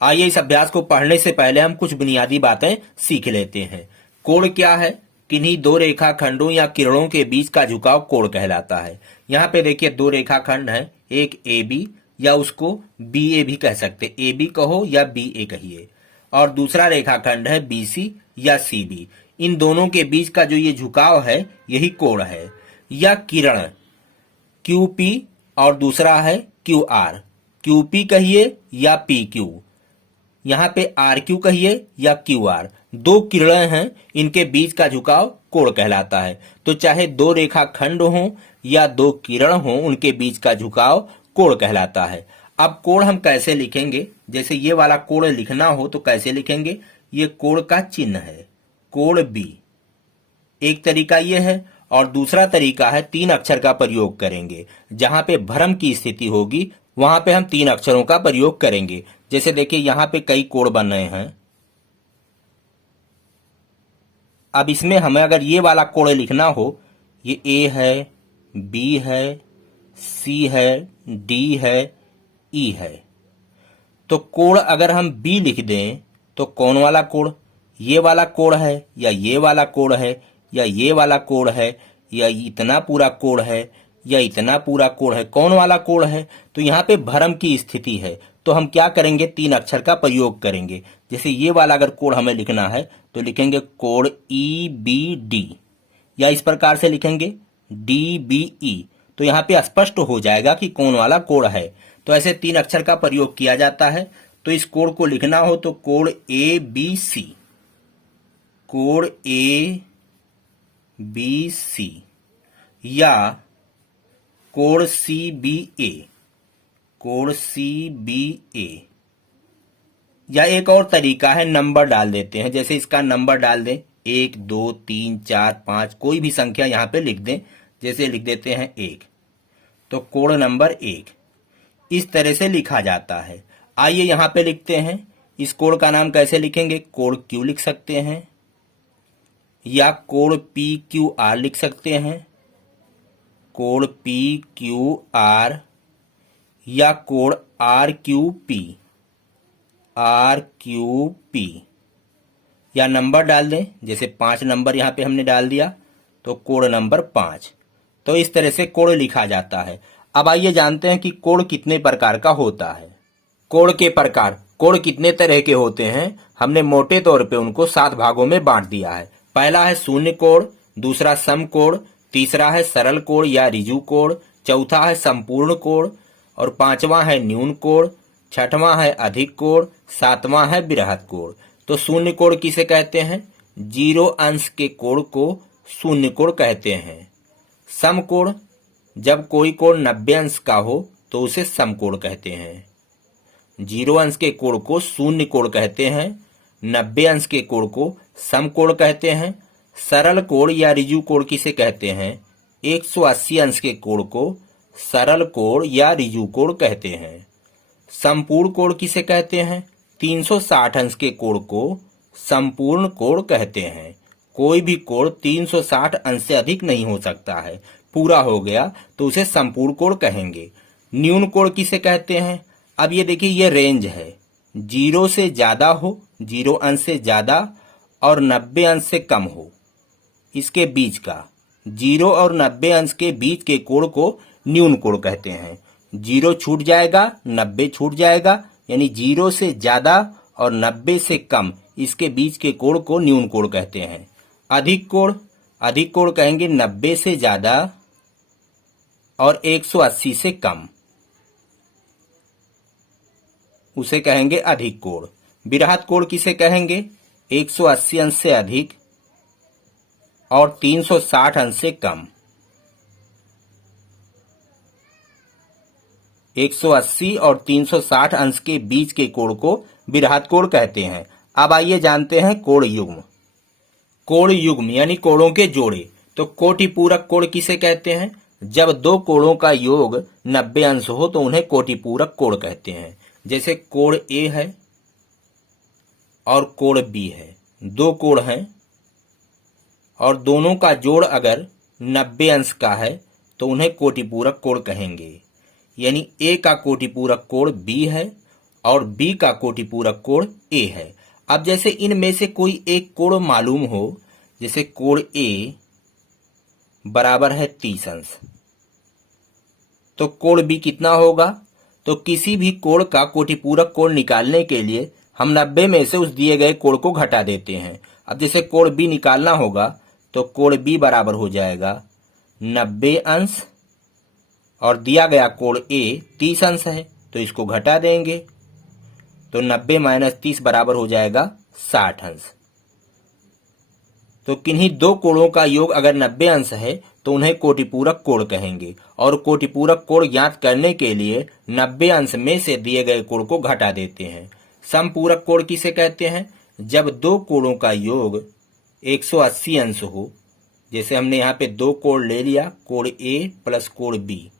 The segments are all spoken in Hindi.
आइए इस अभ्यास को पढ़ने से पहले हम कुछ बुनियादी बातें सीख लेते हैं। कोण क्या है? किन्हीं दो रेखाखंडों या किरणों के बीच का झुकाव कोण कहलाता है। यहाँ पे देखिए दो रेखाखंड है, एक ए बी या उसको बी ए भी कह सकते, ए बी कहो या बी ए कहिए, और दूसरा रेखाखंड है बी सी या सी बी। इन दोनों के बीच का जो ये झुकाव है यही कोण है। या किरण क्यू पी और दूसरा है क्यू आर, क्यू पी कहिए या पी क्यू, यहाँ पे आर क्यू कहिए या क्यू आर। दो किरणें हैं, इनके बीच का झुकाव कोण कहलाता है। तो चाहे दो रेखाखंड हों या दो किरण हों, उनके बीच का झुकाव कोण कहलाता है। अब कोण हम कैसे लिखेंगे? जैसे ये वाला कोण लिखना हो तो कैसे लिखेंगे? ये कोण का चिन्ह है, कोण बी, एक तरीका ये है। और दूसरा तरीका है तीन अक्षर का प्रयोग करेंगे। जहां पे भ्रम की स्थिति होगी वहां पे हम तीन अक्षरों का प्रयोग करेंगे। जैसे देखिए यहां पे कई कोण बन रहे हैं। अब इसमें हमें अगर ये वाला कोण लिखना हो, ये ए है, बी है, सी है, डी है, ई है, तो कोण अगर हम बी लिख दें तो कौन वाला कोण? ये वाला कोण है या ये वाला कोण है या ये वाला कोण है या इतना पूरा कोण है या इतना पूरा कोण है, कौन वाला कोण है? तो यहाँ पे भ्रम की स्थिति है, तो हम क्या करेंगे? तीन अक्षर का प्रयोग करेंगे। जैसे ये वाला अगर कोण हमें लिखना है तो लिखेंगे कोण ई बी डी, या इस प्रकार से लिखेंगे डी बी ई। तो यहाँ पे स्पष्ट हो जाएगा कि कौन वाला कोण है। तो ऐसे तीन अक्षर का प्रयोग किया जाता है। तो इस कोण को लिखना हो तो कोण ए बी सी, कोण ए बी सी, या कोण सी बी ए, कोण सी बी ए। या एक और तरीका है, नंबर डाल देते हैं। जैसे इसका नंबर डाल दें 1 2 3 4 5, कोई भी संख्या यहाँ पे लिख दें। जैसे लिख देते हैं 1, तो कोण नंबर 1, इस तरह से लिखा जाता है। आइए यहाँ पे लिखते हैं। इस कोण का नाम कैसे लिखेंगे? कोण क्यू लिख सकते हैं, या कोण पी क्यू आर लिख सकते हैं, कोण पी क्यू आर, या कोण R Q P, R Q P, या नंबर डाल दें। जैसे 5 नंबर यहाँ पे हमने डाल दिया तो कोण नंबर 5। तो इस तरह से कोण लिखा जाता है। अब आइए जानते हैं कि कोण कितने प्रकार का होता है। कोण के प्रकार, कोण कितने तरह के होते हैं? हमने मोटे तौर पे उनको 7 भागों में बांट दिया है। पहला है शून्य कोण, दूसरा समकोण, तीसरा है सरल कोण या ऋजु कोण, चौथा है संपूर्ण कोण, और पांचवा है न्यून कोण, छठवां है अधिक कोण, सातवां है बृहत् कोण। तो शून्य कोण किसे कहते हैं? 0 अंश के कोण को शून्य कोण कहते हैं। समकोण, जब कोई कोण 90 अंश का हो तो उसे समकोण कहते हैं। 0 अंश के कोण को शून्य कोण कहते हैं, 90 अंश के कोण को समकोण कहते हैं। सरल कोण या ऋजु कोण किसे कहते हैं? 180 अंश के कोण को सरल कोण या ऋजु कोण कहते हैं। संपूर्ण कोण किसे कहते हैं? 360 अंश के कोण को संपूर्ण कोण कहते हैं। कोई भी कोण 360 अंश से अधिक नहीं हो सकता है, पूरा हो गया तो उसे संपूर्ण कोण कहेंगे। न्यून कोण किसे कहते हैं? अब ये देखिए ये रेंज है, 0 से ज्यादा हो, 0 अंश से ज्यादा, और 90 अंश से कम हो, इसके बीच का 0 और 90 अंश के बीच के कोण को न्यून कोण कहते हैं। 0 छूट जाएगा, 90 छूट जाएगा, यानी 0 से ज्यादा और 90 से कम, इसके बीच के कोण को न्यून कोण कहते हैं। अधिक कोण, अधिक कोण कहेंगे 90 से ज्यादा और 180 से कम, उसे कहेंगे अधिक कोण। बृहत् कोण किसे कहेंगे? 180 अंश से अधिक और 360 अंश से कम। 180 और 360 अंश के बीच के कोण को बृहत् कोण कहते हैं। अब आइए जानते हैं कोण युग्म। कोण युग्म यानी कोणों के जोड़े। तो कोटि पूरक कोण किसे कहते हैं? जब दो कोणों का योग 90 अंश हो तो उन्हें कोटि पूरक कोण कहते हैं। जैसे कोण ए है और कोण बी है, दो कोण हैं और दोनों का जोड़ अगर 90 अंश का है तो उन्हें कोटि पूरक कोण कहेंगे। यानी ए का कोटि पूरक कोण बी है और बी का कोटि पूरक कोण ए है। अब जैसे इनमें से कोई एक कोण मालूम हो, जैसे कोण ए बराबर है 30 अंश, तो कोण बी कितना होगा? तो किसी भी कोण का कोटि पूरक कोण निकालने के लिए हम 90 में से उस दिए गए कोण को घटा देते हैं। अब जैसे कोण बी निकालना होगा तो कोण बी बराबर हो जाएगा 90 अंश, और दिया गया कोण ए 30 अंश है तो इसको घटा देंगे, तो 90 माइनस 30 बराबर हो जाएगा 60 अंश। तो किन्हीं दो कोणों का योग अगर 90 अंश है तो उन्हें कोटिपूरक कोण कहेंगे, और कोटिपूरक कोण ज्ञात करने के लिए 90 अंश में से दिए गए कोण को घटा देते हैं। समपूरक कोण किसे कहते हैं? जब दो कोणों का योग 180 अंश हो, जैसे हमने यहाँ पे दो कोण ले लिया, कोण ए प्लस कोण बी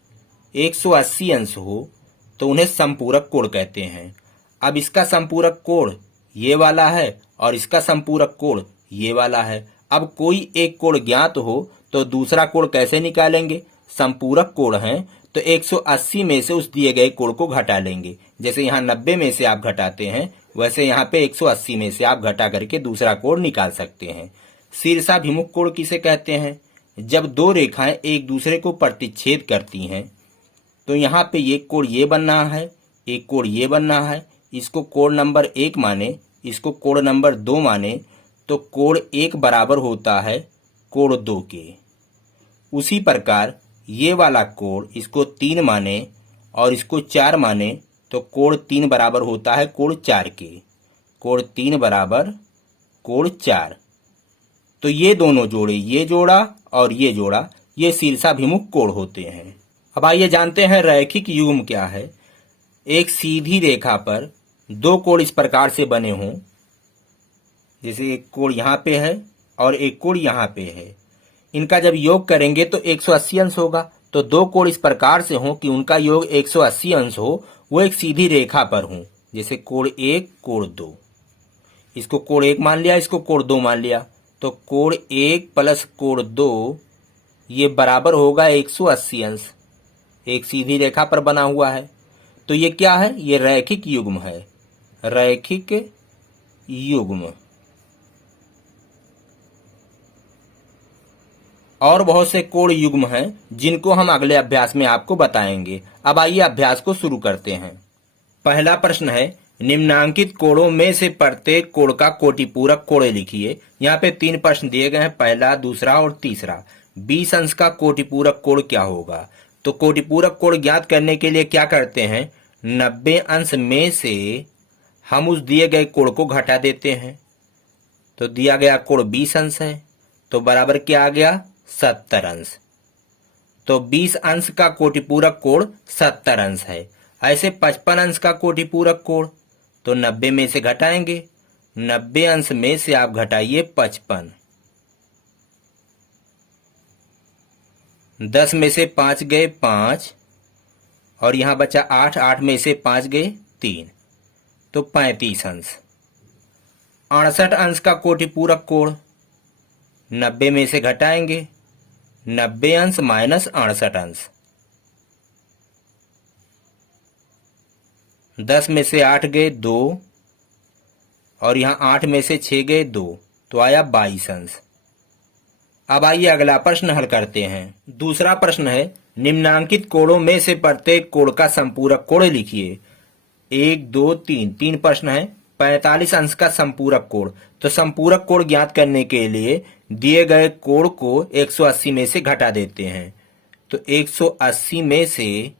180 अंश हो तो उन्हें समपूरक कोण कहते हैं। अब इसका संपूरक कोण ये वाला है और इसका संपूरक कोण ये वाला है। अब कोई एक कोण ज्ञात हो तो दूसरा कोण कैसे निकालेंगे? संपूरक कोण है तो 180 में से उस दिए गए कोण को घटा लेंगे। जैसे यहाँ 90 में से आप घटाते हैं, वैसे यहाँ पे 180 में से आप घटा करके दूसरा कोण निकाल सकते हैं। शीर्षाभिमुख कोण किसे कहते हैं? जब दो रेखाएं एक दूसरे को प्रतिच्छेद करती हैं, तो यहाँ पे एक कोण ये बनना है, एक कोण ये बनना है, इसको कोण नंबर 1 माने, इसको कोण नंबर 2 माने, तो कोण 1 बराबर होता है कोण 2 के। उसी प्रकार ये वाला कोण इसको 3 माने और इसको 4 माने, तो कोण 3 बराबर होता है कोण 4 के। कोण 3 बराबर कोण 4। तो ये दोनों जोड़े, ये जोड़ा और ये जोड़ा, ये शीर्षाभिमुख कोण होते हैं। अब आइए जानते हैं रैखिक युग्म क्या है। एक सीधी रेखा पर दो कोण इस प्रकार से बने हों, जैसे एक कोण यहाँ पे है और एक कोण यहाँ पे है, इनका जब योग करेंगे तो 180 अंश होगा। तो दो कोण इस प्रकार से हों कि उनका योग 180 अंश हो, वो एक सीधी रेखा पर हों, जैसे कोण 1 कोण 2। इसको कोण 1 मान लिया, इसको कोण 2 मान लिया, तो कोण 1 प्लस कोण 2 ये बराबर होगा 180 अंश। एक सीधी रेखा पर बना हुआ है, तो ये क्या है? ये रैखिक युग्म है, रैखिक युग्म। और बहुत से कोण युग्म हैं जिनको हम अगले अभ्यास में आपको बताएंगे। अब आइए अभ्यास को शुरू करते हैं। पहला प्रश्न है, निम्नांकित कोणों में से प्रत्येक कोण का कोटिपूरक कोण लिखिए। यहाँ पे 3 प्रश्न दिए गए हैं, पहला, दूसरा और तीसरा। 20 अंश का कोटिपूरक कोण क्या होगा? तो कोटिपूरक कोण ज्ञात करने के लिए क्या करते हैं? 90 अंश में से हम उस दिए गए कोण को घटा देते हैं। तो दिया गया कोण 20 अंश है, तो बराबर क्या आ गया? 70 अंश। तो 20 अंश का कोटिपूरक कोण 70 अंश है। ऐसे 55 अंश का कोटिपूरक कोण, तो 90 में से घटाएंगे, 90 अंश में से आप घटाइए 55, 10 में से 5 गए 5, और यहां बचा 8, 8 में से 5 गए 3, तो 35 अंश। 68 अंश का कोटिपूरक कोण, 90 में से घटाएंगे, 90 अंश माइनस 68 अंश, 10 में से 8 गए 2, और यहां 8 में से 6 गए 2, तो आया 22 अंश। अब आइए अगला प्रश्न हल करते हैं। दूसरा प्रश्न है, निम्नांकित कोणों में से प्रत्येक कोण का संपूरक कोण लिखिए। 1 2 3 3 प्रश्न है। 45 अंश का संपूरक कोण, तो संपूरक कोण ज्ञात करने के लिए दिए गए कोण को 180 में से घटा देते हैं। तो 180 में से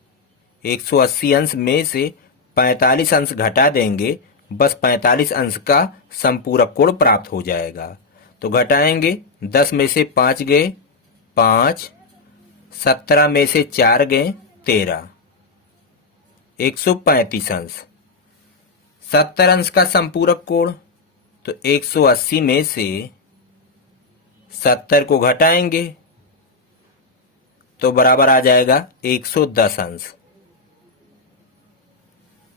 180 अंश में से 45 अंश घटा देंगे, बस 45 अंश का संपूरक कोण प्राप्त हो जाएगा। तो घटाएंगे, 10 में से 5 गए 5, 17 में से 4 गए 13, 135 अंश। 70 अंश का संपूरक कोण, तो 180 में से 70 को घटाएंगे तो बराबर आ जाएगा 110 अंश।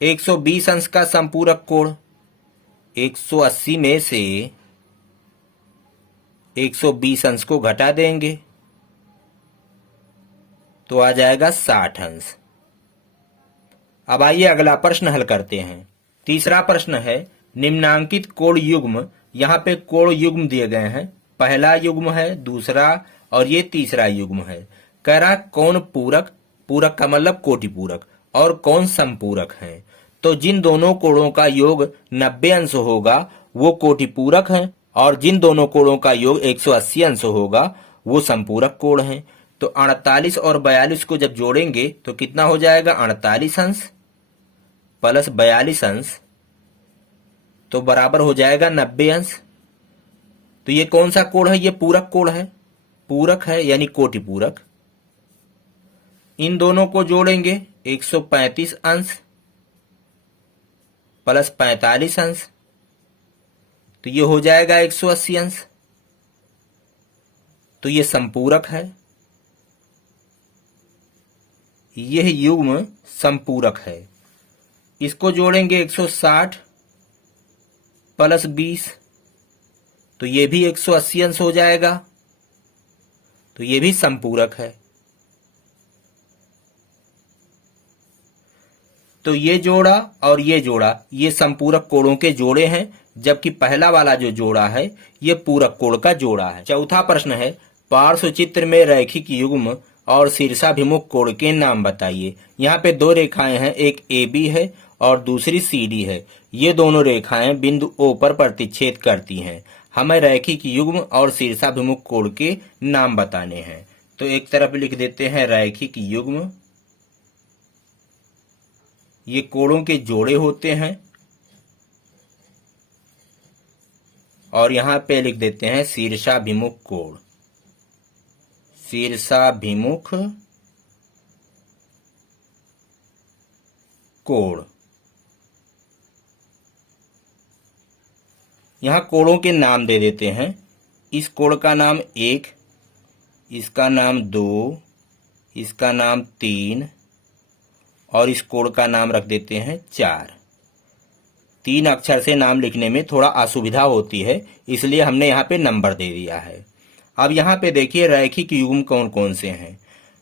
120 अंश का संपूरक कोण, 180 में से 120 अंश को घटा देंगे तो आ जाएगा 60 अंश। अब आइए अगला प्रश्न हल करते हैं। तीसरा प्रश्न है, निम्नांकित कोण युग्म, यहाँ पे कोण युग्म दिए गए हैं, पहला युग्म है, दूसरा और ये तीसरा युग्म है। कह रहा कौन पूरक, पूरक का मतलब कोटि पूरक, और कौन समपूरक है। तो जिन दोनों कोणों का योग 90 अंश होगा वो कोटि पूरक है, और जिन दोनों कोणों का योग 180 अंश होगा वो समपूरक कोण है। तो 48 और 42 को जब जोड़ेंगे तो कितना हो जाएगा, 48 अंश प्लस 42 अंश, तो बराबर हो जाएगा 90 अंश। तो ये कौन सा कोण है, ये पूरक कोण है, पूरक है यानी कोटि पूरक। इन दोनों को जोड़ेंगे 135 अंश प्लस 45 अंश, तो ये हो जाएगा 180 अंश। तो ये संपूरक है, यह युग्म संपूरक है। इसको जोड़ेंगे 160 प्लस 20, तो ये भी 180 अंश हो जाएगा, तो ये भी संपूरक है। तो ये जोड़ा और ये जोड़ा, ये संपूरक कोणों के जोड़े हैं, जबकि पहला वाला जो जोड़ा है ये पूरक कोण का जोड़ा है। चौथा प्रश्न है, पार्श्व चित्र में रैखिक युग्म और शीर्षाभिमुख कोण के नाम बताइए। यहाँ पे दो रेखाएं हैं, एक AB है और दूसरी CD है। ये दोनों रेखाएं बिंदु O पर प्रतिच्छेद करती हैं। हमें रैखिक युग्म और शीर्षाभिमुख कोण के नाम बताने हैं। तो एक तरफ लिख देते हैं रैखिक युग्म, ये कोणों के जोड़े होते हैं, और यहां पे लिख देते हैं शीर्षाभिमुख कोण, शीर्षाभिमुख कोण। यहां कोणों के नाम दे देते हैं। इस कोण का नाम 1, इसका नाम 2, इसका नाम 3 और इस कोण का नाम रख देते हैं 4। 3 अक्षर से नाम लिखने में थोड़ा असुविधा होती है, इसलिए हमने यहाँ पे नंबर दे दिया है। अब यहाँ पे देखिए रैखिक युग्म कौन कौन से हैं।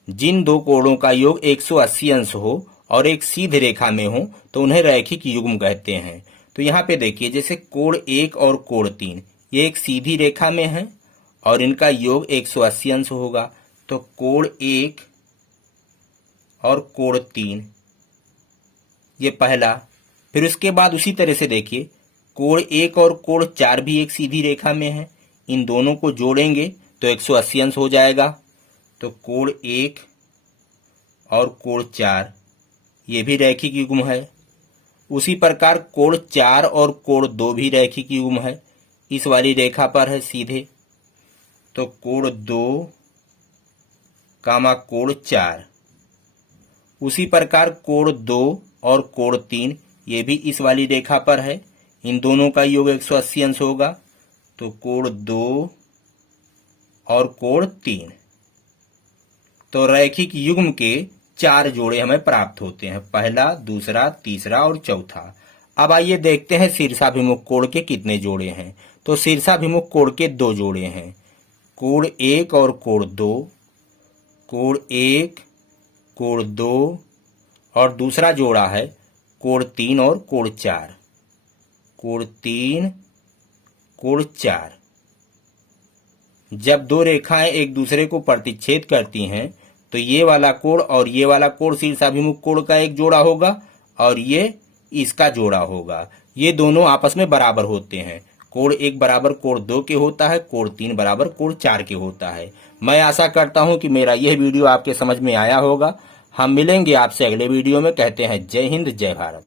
जिन दो कोणों का योग 180 अंश हो और एक सीधी रेखा में हो तो उन्हें रैखिक युग्म कहते हैं। तो यहाँ पे देखिए जैसे कोण 1 और कोण 3, ये एक सीधी रेखा में है और इनका योग 180 अंश होगा। तो कोण 1 और कोण 3 ये पहला। फिर उसके बाद उसी तरह से देखिए कोण 1 और कोण 4 भी एक सीधी रेखा में है, इन दोनों को जोड़ेंगे तो 180 अंश हो जाएगा। तो कोण 1 और कोण 4 ये भी रैखिक युग्म है। उसी प्रकार कोण 4 और कोण 2 भी रैखिक युग्म है, इस वाली रेखा पर है सीधे। तो कोण 2 कामा कोण 4। उसी प्रकार कोण 2 और कोण 3 ये भी इस वाली रेखा पर है, इन दोनों का योग 180 अंश होगा। तो कोण 2 और कोण 3। तो रैखिक युग्म के 4 जोड़े हमें प्राप्त होते हैं, पहला, दूसरा, तीसरा और चौथा। अब आइए देखते हैं शीर्षाभिमुख कोण के कितने जोड़े हैं। तो शीर्षाभिमुख कोण के 2 जोड़े हैं, कोण 1 और कोण 2, कोण 1 कोण 2 और दूसरा जोड़ा है कोण 3 और कोण 4, कोण 3 कोण 4। जब दो रेखाएं एक दूसरे को प्रतिच्छेद करती हैं तो ये वाला कोण और ये वाला कोण शीर्षाभिमुख कोण का एक जोड़ा होगा और ये इसका जोड़ा होगा। ये दोनों आपस में बराबर होते हैं। कोण 1 बराबर कोण 2 के होता है, कोण 3 बराबर कोण 4 के होता है। मैं आशा करता हूं कि मेरा यह वीडियो आपके समझ में आया होगा। हम मिलेंगे आपसे अगले वीडियो में। कहते हैं जय हिंद, जय भारत।